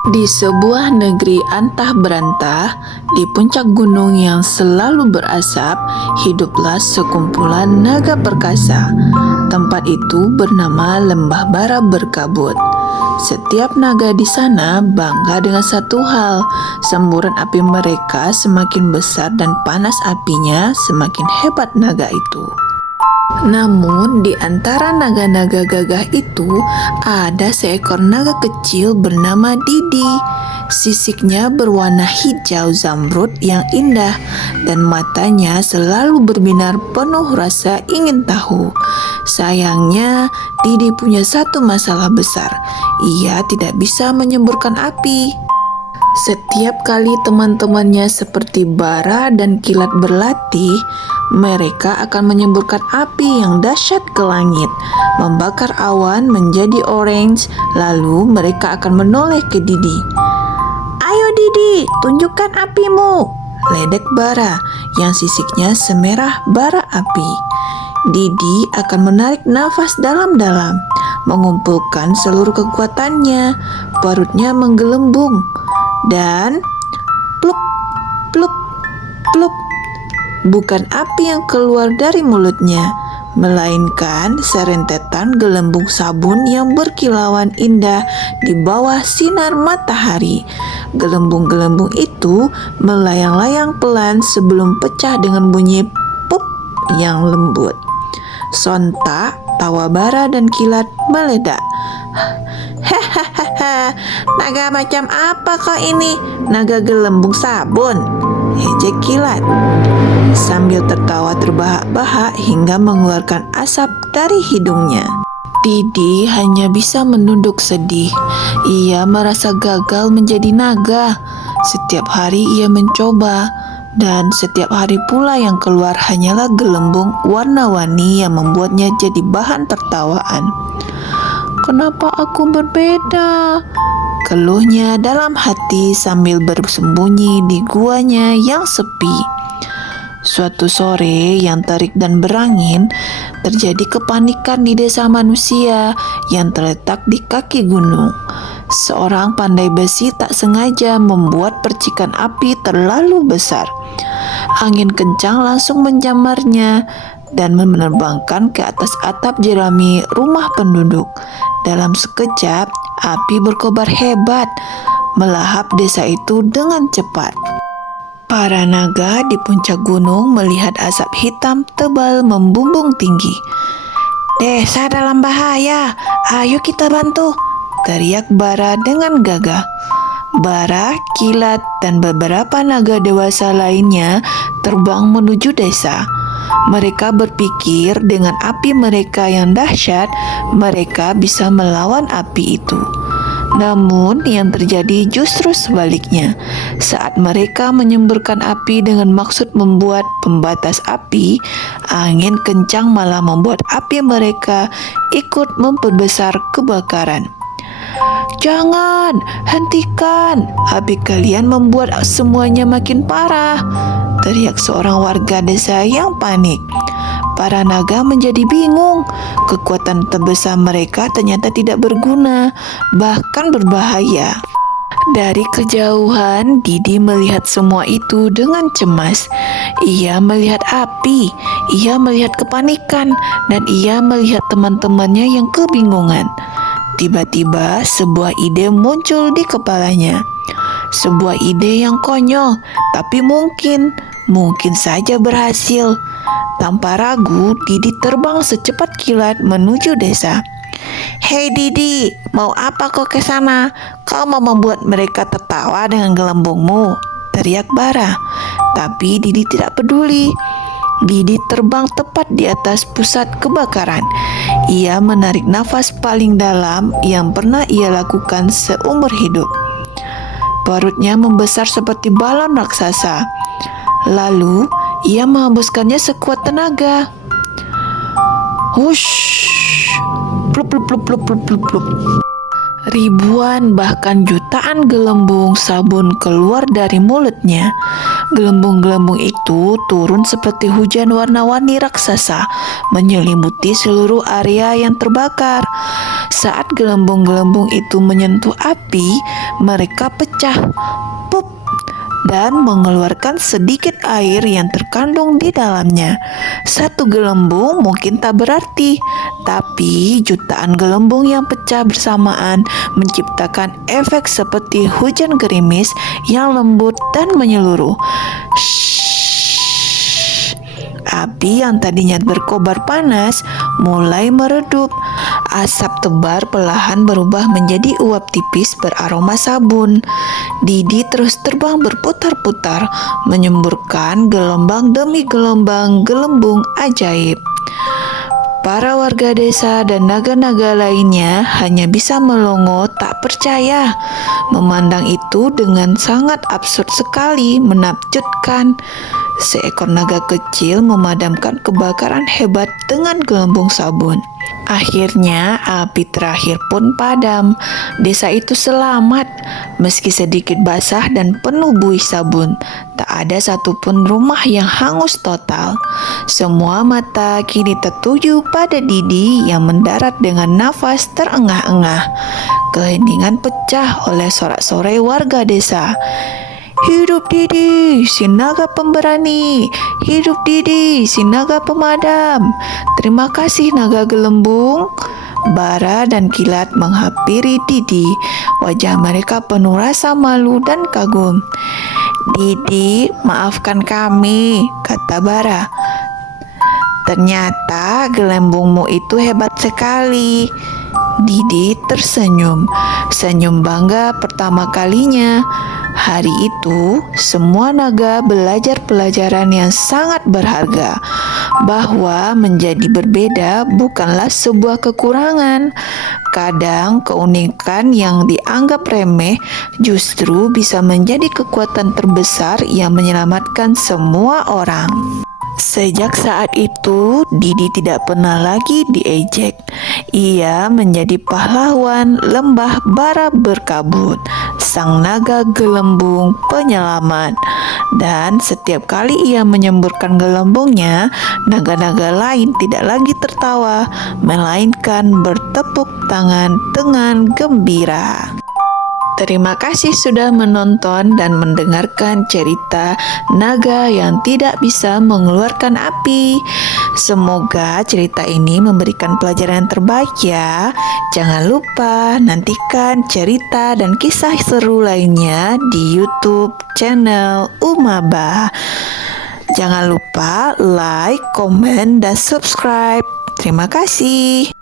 Di sebuah negeri antah berantah, di puncak gunung yang selalu berasap, hiduplah sekumpulan naga perkasa. Tempat itu bernama Lembah Bara Berkabut. Setiap naga di sana bangga dengan satu hal, semburan api mereka semakin besar dan panas apinya semakin hebat naga itu. Namun di antara naga-naga gagah itu ada seekor naga kecil bernama Didi. Sisiknya berwarna hijau zamrud yang indah dan matanya selalu berbinar penuh rasa ingin tahu. Sayangnya Didi punya satu masalah besar. Ia tidak bisa menyemburkan api. Setiap kali teman-temannya seperti Bara dan Kilat berlatih, mereka akan menyemburkan api yang dahsyat ke langit, membakar awan menjadi orange, lalu mereka akan menoleh ke Didi. "Ayo Didi, tunjukkan apimu," ledek Bara yang sisiknya semerah bara api. Didi akan menarik nafas dalam-dalam, mengumpulkan seluruh kekuatannya, perutnya menggelembung, dan pluk, pluk, pluk. Bukan api yang keluar dari mulutnya, melainkan serentetan gelembung sabun yang berkilauan indah di bawah sinar matahari. Gelembung-gelembung itu melayang-layang pelan sebelum pecah dengan bunyi pup yang lembut. Sontak tawa Bara dan Kilat meledak. "Hahaha, naga macam apa kau ini? Naga gelembung sabun," ejek Kilat sambil tertawa terbahak-bahak hingga mengeluarkan asap dari hidungnya. Didi hanya bisa menunduk sedih. Ia merasa gagal menjadi naga. Setiap hari ia mencoba, dan setiap hari pula yang keluar hanyalah gelembung warna-warni yang membuatnya jadi bahan tertawaan. "Kenapa aku berbeda?" keluhnya dalam hati sambil bersembunyi di guanya yang sepi. Suatu sore yang terik dan berangin, terjadi kepanikan di desa manusia yang terletak di kaki gunung. Seorang pandai besi tak sengaja membuat percikan api terlalu besar. Angin kencang langsung menjamarnya dan menerbangkan ke atas atap jerami rumah penduduk. Dalam sekejap, api berkobar hebat, melahap desa itu dengan cepat. Para naga di puncak gunung melihat asap hitam tebal membumbung tinggi. "Desa dalam bahaya, ayo kita bantu," teriak Bara dengan gagah. Bara, Kilat, dan beberapa naga dewasa lainnya terbang menuju desa. Mereka berpikir dengan api mereka yang dahsyat, mereka bisa melawan api itu. Namun yang terjadi justru sebaliknya. Saat mereka menyemburkan api dengan maksud membuat pembatas api, angin kencang malah membuat api mereka ikut memperbesar kebakaran. "Jangan, hentikan, api kalian membuat semuanya makin parah," teriak seorang warga desa yang panik. Para naga menjadi bingung. Kekuatan terbesar mereka ternyata tidak berguna, bahkan berbahaya. Dari kejauhan, Didi melihat semua itu dengan cemas. Ia melihat api, ia melihat kepanikan, dan ia melihat teman-temannya yang kebingungan. Tiba-tiba sebuah ide muncul di kepalanya. Sebuah ide yang konyol, tapi mungkin saja berhasil. Tanpa ragu, Didi terbang secepat kilat menuju desa. "Hei Didi, mau apa kau ke sana? Kau mau membuat mereka tertawa dengan gelembungmu," teriak Bara. Tapi Didi tidak peduli. Didi terbang tepat di atas pusat kebakaran. Ia menarik nafas paling dalam yang pernah ia lakukan seumur hidup. Perutnya membesar seperti balon raksasa. Lalu ia menghembuskannya sekuat tenaga. Hush, plup plup plup plup plup plup plup. Ribuan bahkan jutaan gelembung sabun keluar dari mulutnya. Gelembung-gelembung itu turun seperti hujan warna-warni raksasa, menyelimuti seluruh area yang terbakar. Saat gelembung-gelembung itu menyentuh api, mereka pecah, pup, dan mengeluarkan sedikit air yang terkandung di dalamnya. Satu gelembung mungkin tak berarti, tapi jutaan gelembung yang pecah bersamaan menciptakan efek seperti hujan gerimis yang lembut dan menyeluruh. Api yang tadinya berkobar panas mulai meredup. Asap tebal perlahan berubah menjadi uap tipis beraroma sabun. Didi terus terbang berputar-putar, menyemburkan gelombang demi gelombang gelembung ajaib. Para warga desa dan naga-naga lainnya hanya bisa melongo tak percaya. Memandang itu dengan sangat absurd sekali, menakjubkan. Seekor naga kecil memadamkan kebakaran hebat dengan gelembung sabun. Akhirnya api terakhir pun padam. Desa itu selamat, meski sedikit basah dan penuh buih sabun. Tak ada satupun rumah yang hangus total. Semua mata kini tertuju pada Didi yang mendarat dengan nafas terengah-engah. Keheningan pecah oleh sorak-sorai warga desa. Hidup Didi, si naga pemberani. Hidup Didi, si naga pemadam. Terima kasih naga gelembung. Bara dan Kilat menghampiri Didi. Wajah mereka penuh rasa malu dan kagum. Didi, maafkan kami, kata Bara. Ternyata gelembungmu itu hebat sekali. Didi tersenyum, senyum bangga pertama kalinya. Hari itu, semua naga belajar pelajaran yang sangat berharga, bahwa menjadi berbeda bukanlah sebuah kekurangan. Kadang keunikan yang dianggap remeh justru bisa menjadi kekuatan terbesar yang menyelamatkan semua orang. Sejak saat itu, Didi tidak pernah lagi diejek. Ia menjadi pahlawan lembah Bara berkabut, sang naga gelembung penyelamat. Dan setiap kali ia menyemburkan gelembungnya, naga-naga lain tidak lagi tertawa, melainkan bertepuk tangan dengan gembira. Terima kasih sudah menonton dan mendengarkan cerita naga yang tidak bisa mengeluarkan api. Semoga cerita ini memberikan pelajaran terbaik ya. Jangan lupa nantikan cerita dan kisah seru lainnya di YouTube channel Umaba. Jangan lupa like, komen, dan subscribe. Terima kasih.